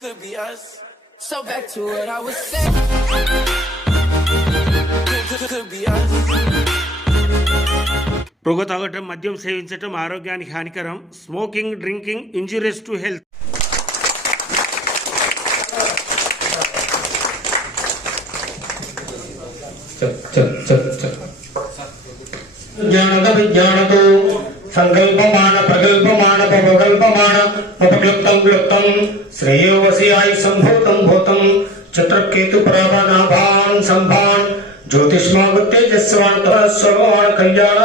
Could be us. So back to what I was saying. Could, could, could be us. పొగ తాగటం మద్యం సేవించటం ఆరోగ్యానికి హానికరం smoking drinking injurious to health జ్ఞానక విజ్ఞానతో సంకల్పమాన ప్రకల్పమాన పగల్పమాన ఉపక్లుప్తం క్లుప్తం శ్రేయోవసి ఆయి సంభూతం భూతం చిత్రకేతు ప్రాభనాభాన్ సంభాన్ జ్యోతిష్మాగుత్తేజస్వాన్ స్వభాన్ కళ్యాణ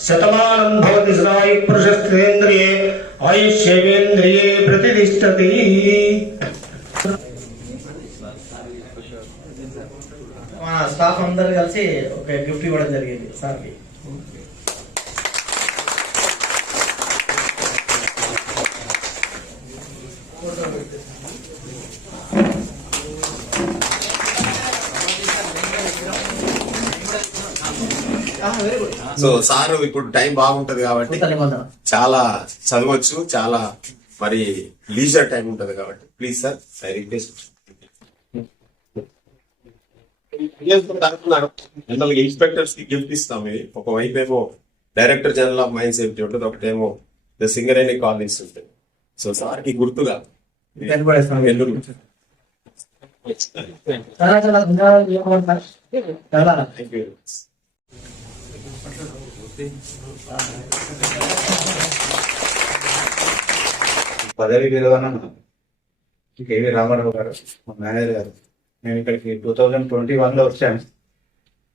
శతమానం భవతి సదాయు పురుషస్థితేంద్రియే ఆయుష్యేంద్రియే ప్రతిష్టతి మన స్టాఫ్ అందరు కలిసి ఒక గిఫ్ట్ ఇవ్వడం జరిగింది సార్కి సో సార్ ఇప్పుడు టైం బాగుంటది కాబట్టి చాలా చదవచ్చు చాలా మరి లీజర్ టైం ఉంటది కాబట్టి. Please sir I request general ఇన్స్పెక్టర్స్కి gift ఇస్తాం ఇది. ఒక వైపు ఏమో director general of mines safety ఉంటుంది ఒకటేమో ద సింగర్ అనే కాలేజ్ ఉంటుంది సో సార్కి గుర్తుగా. పదవి విరమణ. కేవీ రామారావు గారు మా మేనేజర్ గారు. మేము ఇక్కడికి టూ థౌజండ్ ట్వంటీ వన్లో వచ్చాము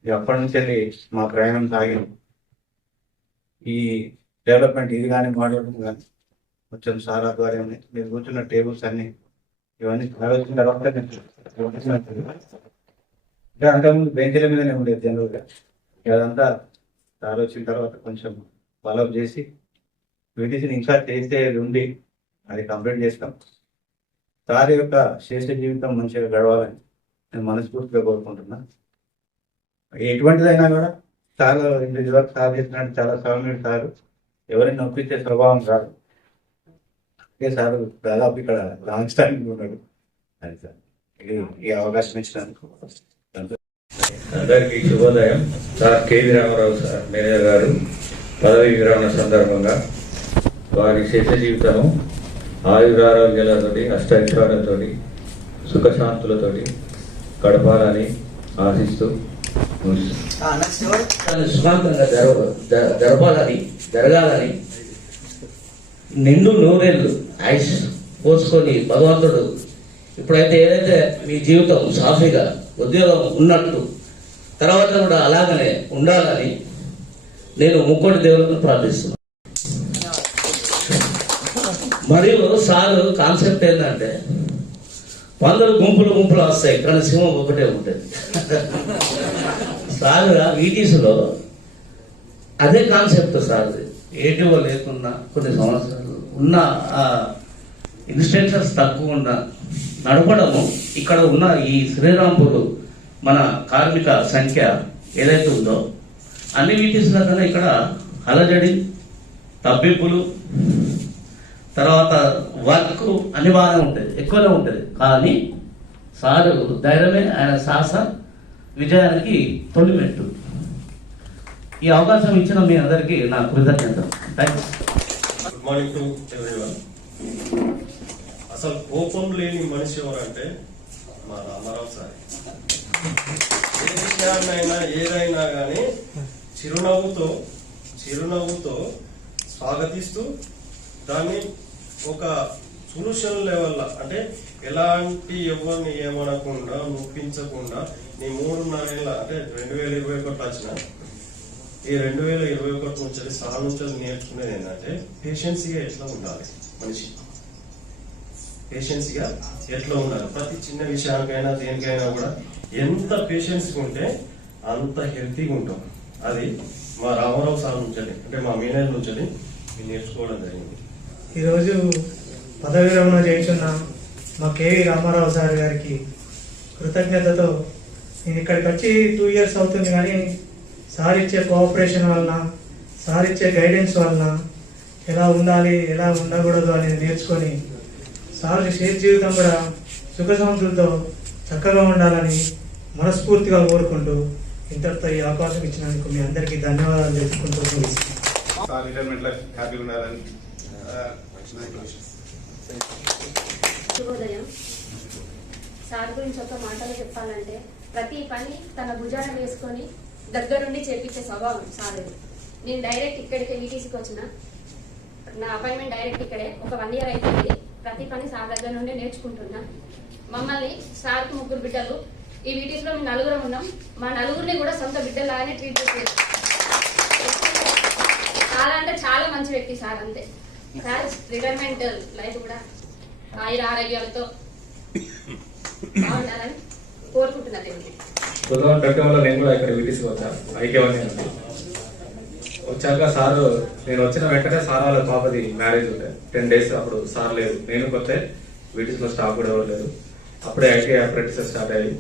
ఇక అప్పటి నుంచి వెళ్ళి మా ప్రయాణం సాగింది? ఈ డెవలప్మెంట్ ఇది కానీ మాట్లాడడం కానీ కొంచెం సార్ ఆధ్వర్యం మీరు కూర్చున్న టేబుల్స్ అన్ని ఇవన్నీ వచ్చిన తర్వాత నేను అంతకుముందు బెంచీల మీదనే ఉండేది జనరల్గా. అదంతా సార్ వచ్చిన తర్వాత కొంచెం ఫాలోఅప్ చేసి వీటిని ఇంకా చేస్తే ఉండి అది కంప్లీట్ చేస్తాం. సార్ యొక్క శ్రేష్ట జీవితం మంచిగా గడవాలని నేను మనస్ఫూర్తిగా కోరుకుంటున్నా. ఎటువంటిదైనా కూడా సార్ ఇంటి వరకు సార్ చేసినట్టు చాలా సౌమ్యుడు సార్. ఎవరిని నొప్పించే స్వభావం కాదు. ఓకే సార్ దాదాపు ఇక్కడ లాంగ్ స్టాండింగ్ ఉన్నాడు. అది సార్ ఈ అవకాశం ఇచ్చినందుకు అందరికీ శుభోదయం. Sir KV Ramarao sir manager గారు పదవి విరమణ సందర్భంగా వారి శేష జీవితము ఆయురారోగ్యాలతోటి అష్టైశ్వర్యాలతో సుఖశాంతులతోటి గడపాలని ఆశిస్తూ సుఖాంతంగా జరపాలని జరగాలని నిండు నూరేళ్ళు ఆయుష్ పోసుకొని భగవంతుడు ఇప్పుడైతే ఏదైతే మీ జీవితం సాఫీగా ఉద్యోగం ఉన్నట్టు తర్వాత కూడా అలాగనే ఉండాలని నేను ముక్కోటి దేవులను ప్రార్థిస్తున్నాను. మరియు సారు కాన్సెప్ట్ ఏంటంటే వందలు గుంపులు గుంపులు వస్తాయి కానీ సింహం ఒకటే ఉంటుంది. సార్ వీటీస్లో అదే కాన్సెప్ట్ సార్ ఏటివో లేకున్నా కొన్ని సంవత్సరాలు. ఉన్న ఇన్స్టెన్షన్స్ తక్కువ ఉన్న నడపడము ఇక్కడ ఉన్న ఈ శ్రీరాంపూర్ మన కార్మిక సంఖ్య ఏదైతే ఉందో అన్ని వీటీస్ల కన్నా ఇక్కడ అలజడి తబ్బింపులు తర్వాత వర్క్ అన్ని బాగానే ఉంటుంది ఎక్కువనే ఉంటుంది కానీ సారు ధైర్యమే ఆయన సాహస విజయానికి తొలిమెట్టు. ఈ అవకాశం ఇచ్చిన మీ అందరికీ నా కృతజ్ఞత థ్యాంక్స్ మార్నింగ్ టు ఎవ్రీవన్ అసలు కోపం లేని మనిషి ఎవరంటే మా రామారావు సార్. ఏ విషయాన్నైనా ఏదైనా కానీ చిరునవ్వుతో చిరునవ్వుతో స్వాగతిస్తూ దాన్ని ఒక సొల్యూషన్ లెవెల్ అంటే ఎలాంటి ఎవరిని ఏమనకుండా నొప్పించకుండా నీ మూడున్నరేళ్ళ అంటే రెండు వేల ఇరవై ఒకటి వచ్చిన ఈ రెండు వేల ఇరవై ఒకటి నుంచి సార్ నుంచి నేర్చుకునేది ఏంటంటే పేషెన్సీగా ఎట్లా ఉండాలి మనిషి? పేషెన్సీగా ఎట్లా ఉండాలి? ప్రతి చిన్న విషయానికైనా దేనికైనా కూడా ఎంత పేషెన్స్గా ఉంటే అంత హెల్తీగా ఉంటాం. అది మా రామారావు సార్ నుంచి అంటే మా మేనేజర్ నుంచి నేర్చుకోవడం జరిగింది. ఈరోజు పదవి విరమణ చేయించున్న మా కేవీ రామారావు సార్ గారికి కృతజ్ఞతతో నేను ఇక్కడికి వచ్చి టూ ఇయర్స్ అవుతుంది కానీ సార్ ఇచ్చే కోఆపరేషన్ వలన సార్ ఇచ్చే గైడెన్స్ వలన ఎలా ఉండాలి ఎలా ఉండకూడదు అనేది నేర్చుకొని సార్ షేర్ జీవితం కూడా సుఖ సంతులతో చక్కగా ఉండాలని మనస్ఫూర్తిగా కోరుకుంటూ ఇంతటితో ఈ అవకాశం ఇచ్చినందుకు మీ అందరికీ ధన్యవాదాలు తెలుసుకుంటూ ముగిస్తున్నాను. సార్ రిటైర్మెంట్ లైఫ్ హ్యాపీగా ఉండాలని శుభోదయం సార్ గురించి ఒక మాటలో చెప్పాలంటే ప్రతి పని తన భుజాన వేసుకొని దగ్గరుండి చేపించే స్వభావం సార్ నేను డైరెక్ట్ ఇక్కడికి ఈటీసీకి వచ్చిన. నా అపాయింట్మెంట్ డైరెక్ట్ ఇక్కడే. ఒక వన్ ఇయర్ అయిపోయింది. ప్రతి పని సార్ దగ్గర నుండి నేర్చుకుంటున్నా. మమ్మల్ని సార్కి ముగ్గురు బిడ్డలు. ఈ వీటీసీలో మేము నలుగురం ఉన్నాం. మా నలుగురిని కూడా సొంత బిడ్డలాగానే ట్రీట్ చేసేది. చాలా అంటే చాలా మంచి వ్యక్తి సార్ అంతే. సార్ రిటైర్మెంట్ లైఫ్ కూడా ఆయుర ఆరోగ్యాలతో బాగుండాలని కోరుకుంటున్నా దేవుడిని టూ థౌసండ్ ట్వంటీ వన్లో నేను కూడా ఇక్కడ విటీసీ వచ్చాను ఐక్యవన్నీ వచ్చాక సార్ నేను వచ్చిన వెంటనే సార్ వాళ్ళ పాపది మ్యారేజ్ ఉండే. టెన్ డేస్ అప్పుడు సార్ లేదు. నేను కొత్త విటీసీలో స్టాఫ్ కూడా ఎవరు లేదు అప్పుడే ఐటీ అప్రెంటిస్ స్టార్ట్ అయ్యి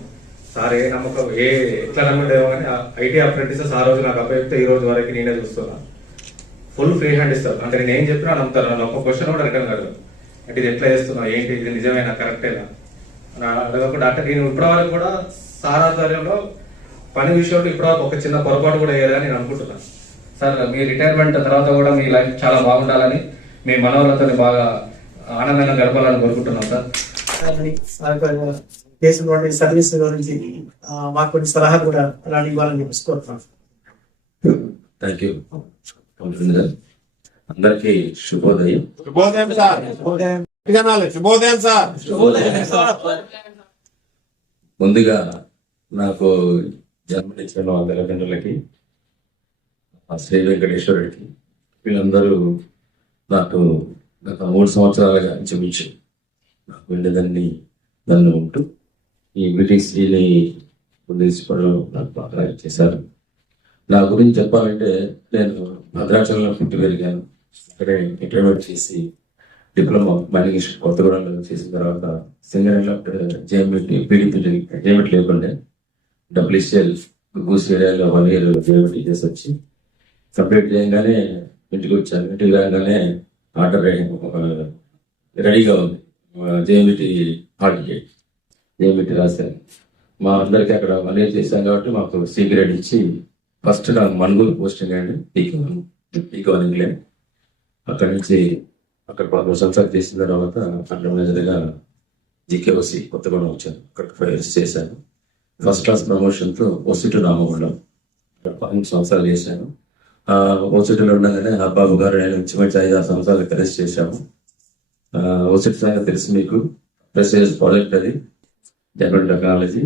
సార్ ఏ నమ్మకం ఏ ఎట్లా నమ్మడేమో కానీ ఐటీ అప్రెంటిస్ ఆ రోజు నాకు అప్పగిస్తే ఈ రోజు వరకు నేనే చూస్తున్నా. ఫుల్ ఫ్రీ హ్యాండ్ ఇస్తారు. అంటే నేను ఏం చెప్పినా నమ్ముతారు. నన్ను ఒక్క క్వశ్చన్ కూడా రిటర్న్ కాదు. అంటే ఇది ఎట్లా చేస్తున్నావు? ఏంటి? ఇది నిజమేనా? కరెక్టేనా అడగకుండా అంటే నేను ఇప్పటివరకు కూడా సార్ ఆధ్వర్యంలో పని విషయంలో ఇప్పటివరకు ఒక చిన్న పొరపాటు కూడా వేయాలని నేను అనుకుంటున్నాను. సార్ మీ రిటైర్మెంట్ తర్వాత కూడా మీ లైఫ్ చాలా బాగుండాలని మీ మనవలతో బాగా ఆనందంగా గడపాలని కోరుకుంటున్నాం సార్. సార్ చేసినటువంటి సర్వీస్ గురించి మాకు కొన్ని సలహా కూడా అలాంటి ఇవ్వాలని చెప్పేసి కోరుతున్నాను. థ్యాంక్ యూ అందరికీ శుభోదయం. శుభోదయం సార్. శుభోదయం. సార్. ముందుగా నాకు జన్మనిచ్చిన మా తల్లిదండ్రులకి ఆ శ్రీ వెంకటేశ్వరుడికి వీళ్ళందరూ నాకు గత మూడు సంవత్సరాలుగా చూపించి నాకు వెళ్ళేదాన్ని నన్ను ఉంటూ ఈ బ్రిటిష్ని ఉద్దేశించడం నాకు బాగా చేశారు. నా గురించి చెప్పాలంటే నేను భద్రాచలంలో పుట్టి పెరిగాను. అక్కడే ఇంటర్మీడియట్ చేసి డిప్లొమా మ్యానేజ్ కొత్తగూడెంలో చేసిన తర్వాత సింగరేణిలో జేఎంఎట్ పీడిపి జేఎంఎట్ లేకుండే డబ్ల్యూసిఎల్ గూస్ ఏరియాలో వన్ ఇయర్ జేఎంఎట్ చేసి వచ్చి కంప్లీట్ చేయగానే ఇంటికి వచ్చాను ఇంటికి రాగానే ఆర్డర్ రెడీగా ఉంది. జేఎంబిటి ఆర్డర్ జేఎంబిటి రాశాను మా అందరికి అక్కడ వన్ ఇయర్ చేశాం కాబట్టి మాకు సి గ్రేడ్ ఇచ్చి ఫస్ట్ నాకు మనుగోలు పోస్టింగ్ అండి పీకో పీకో ఇంగ్లాండ్. అక్కడి నుంచి అక్కడ పదమూడు సంవత్సరాలు చేసిన తర్వాత అండర్ మేనేజర్గా జీకేఓసి కొత్తగూడెం వచ్చాను. అక్కడ ఫైవ్ ఇయర్స్ చేశాను. ఫస్ట్ క్లాస్ ప్రమోషన్తో ఒసిటు రామగుండం పన్నెండు సంవత్సరాలు చేశాను. ఓసిటీలో ఒసిటిలో ఉండగానే అబ్బాబు గారు నేను ఇంచుమించు ఐదు ఆరు సంవత్సరాలు కలిసి చేశాము. ఒసిటి సంగతి తెలుసు మీకు. ప్రెస్టేజ్ ప్రాజెక్ట్ అది. General technology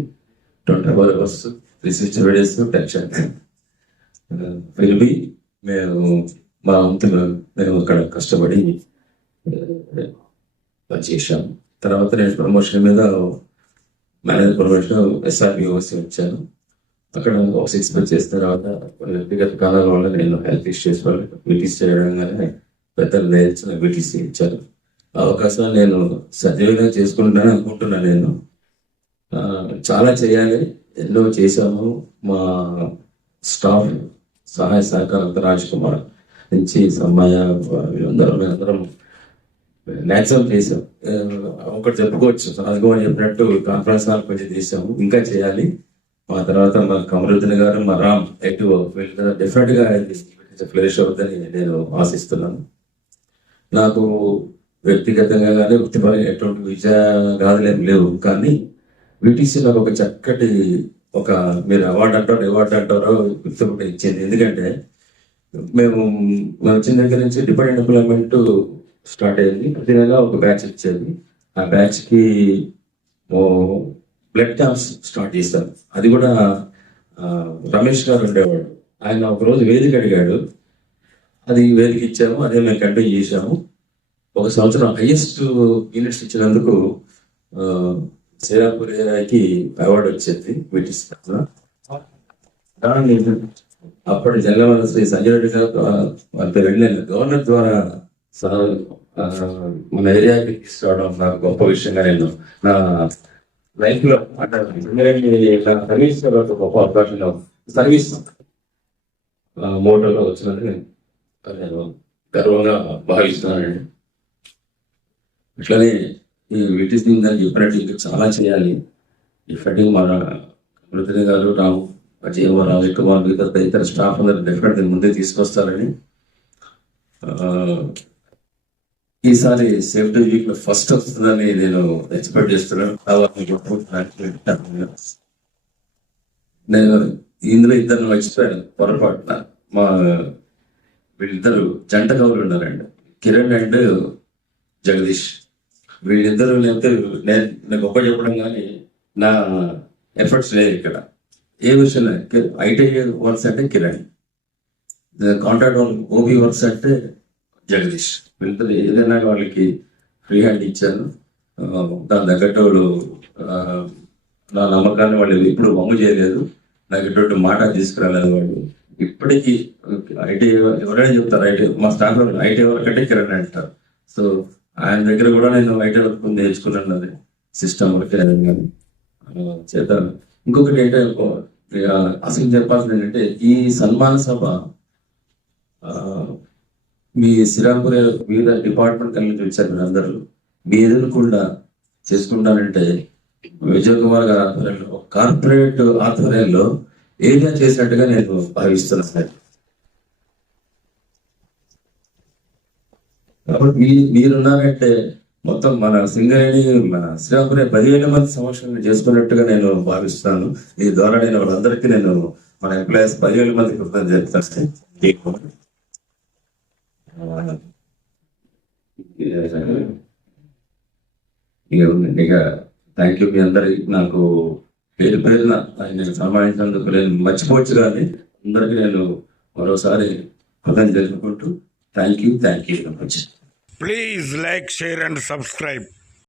twenty four hours three sixty days tension ఫిల్బి మేము మా వంతులు మేము అక్కడ కష్టపడి చేశాము. తర్వాత నేను ప్రమోషన్ మీద మేనేజర్ ఎస్ఆర్బి ఎస్ఆర్బిఓసి వచ్చాను. అక్కడ ఒక సిక్స్ మంత్స్ చేసిన తర్వాత కొన్ని వ్యక్తిగత కాలాల వల్ల నేను హెల్త్ ఇష్యూస్ వల్ల వీటీస్ చేయడంగానే పెద్దలు నేర్చిన వీటీసీ ఇచ్చారు. అవకాశం నేను సజీవంగా చేసుకుంటానని అనుకుంటున్నాను నేను. చాలా చేయాలి. ఎన్నో చేశాము. మా స్టాఫ్ సహాయ సహకారంతో రాజ్ కుమార్ నుంచి సమ్మయ్య అందరం అందరం న్యాచురల్ చేసాం ఒకటి చెప్పుకోవచ్చు. రాజకుమార్ చెప్పినట్టు కాన్ఫరెన్స్ హాల్ కొంచెం చేసాము ఇంకా చేయాలి. మా తర్వాత మా కమరుద్దీన్ గారు మా రామ్ ఎక్కువ వీళ్ళ డెఫినెట్గా ఫ్లరిష్ అవుతుందని నేను ఆశిస్తున్నాను. నాకు వ్యక్తిగతంగా కానీ వృత్తిపరంగా ఎటువంటి విజయ లేవు. కానీ వీటీసీ నాకు ఒక చక్కటి ఒక మీరు అవార్డు అంటారు అవార్డు అంటారో గుర్తుపట్టి ఇచ్చింది. ఎందుకంటే మేము మేము వచ్చిన దగ్గర నుంచి డిపెండెంట్ ఎంప్లాయ్మెంట్ స్టార్ట్ అయింది ప్రతి నెల ఒక బ్యాచ్ ఇచ్చేది. ఆ బ్యాచ్కి బ్లడ్ క్యాంప్స్ స్టార్ట్ చేశారు. అది కూడా రమేష్ గారు ఉండేవాడు. ఆయన ఒక రోజు వేదిక అడిగాడు. అది వేదిక ఇచ్చాము అదే మేము కంటిన్యూ చేశాము. ఒక సంవత్సరం హైయెస్ట్ యూనిట్స్ ఇచ్చినందుకు ఆ, ఏరియాకి అవార్డు వచ్చింది వీటి అప్పటి జనరల్ శ్రీ సంజయ్ రెడ్డి గారు వెళ్ళాను గవర్నర్ ద్వారా సార్ uh, మన ఏరియాకి తీసుకురావడం నాకు గొప్ప విషయంగా నేను నా లైఫ్లో అంటే సర్వీస్ గొప్ప అవకాశం సర్వీస్ మోటార్లో వచ్చినందుకు నేను గర్వంగా భావిస్తున్నానండి. అట్లనే వీటిస్ మీద చెప్పినట్టు ఇంకా చాలా చేయాలి. ఇఫెక్టివ్ మన మృతిని గారు రావు అజయవరావు ఎక్కువ మిగతా ఇతర స్టాఫ్ అందరు డెఫినెట్గా ముందే తీసుకొస్తారని ఈసారి సేఫ్టీ వీక్లో ఫస్ట్ వస్తుందని నేను ఎక్స్పెక్ట్ చేస్తున్నాను. నేను ఇందులో ఇద్దరు మర్చిపోయాను పొరపాటున. మా వీళ్ళిద్దరు జంట కవులు ఉన్నారండి కిరణ్ అండ్ జగదీష్. వీళ్ళిద్దరు లేకపోతే నేను నేను గొప్ప చెప్పడం కానీ నా ఎఫర్ట్స్ లేదు ఇక్కడ. ఏ విషయం ఐటీ వర్క్స్ అంటే కిరణ్. కాంట్రాక్ట్ ఓబీ వర్క్స్ అంటే జగదీష్. వీళ్ళిద్దరు ఏదైనా వాళ్ళకి ఫ్రీ హ్యాండ్ ఇచ్చాను. దాని తగ్గట్టు వాళ్ళు నా నమ్మకాన్ని వాళ్ళు ఎప్పుడు వమ్ము చేయలేదు. నాకు మాట తీసుకురాలేదు వాళ్ళు. ఇప్పటికీ ఐటీ ఎవరైనా చెప్తారు ఐటీ మా స్టాఫ్ ఐటీ వర్క్ అంటే కిరణ్ అంటారు. సో ఆయన దగ్గర కూడా నేను ఐటీ వర్క్ నేర్చుకున్నాను అది సిస్టమ్ వర్క్ కానీ. చేద్దాం ఇంకొకటి ఏంటంటే అసలు చెప్పాల్సింది ఏంటంటే ఈ సన్మాన సభ మీ శ్రీరాంపుర వివిధ డిపార్ట్మెంట్ కలిగి వచ్చారు మీరు అందరూ. మీ ఎదురుకుండా చేసుకుంటానంటే విజయ్ కుమార్ గారి ఆధ్వర్యంలో కార్పొరేట్ ఆధ్వర్యంలో ఏరియా చేసినట్టుగా నేను భావిస్తున్నాను కాబట్టి మీ మీరున్నారంటే మొత్తం మన సింగరేణి మన శ్రీరాంపురే పదివేల మంది సమక్షంగా చేసుకున్నట్టుగా నేను భావిస్తున్నాను. దీని ద్వారా నేను వాళ్ళందరికీ నేను మన ఎంప్లాయీస్ పదివేల మంది కృతజ్ఞత చెప్తాను ఇక ఉందండి ఇక థ్యాంక్ యూ మీ అందరికి. నాకు పేరు పేరున నేను సన్మానించినందుకు నేను మర్చిపోవచ్చు కానీ అందరికీ నేను మరోసారి పదం తెలుపుకుంటూ thank you thank you much please like share and subscribe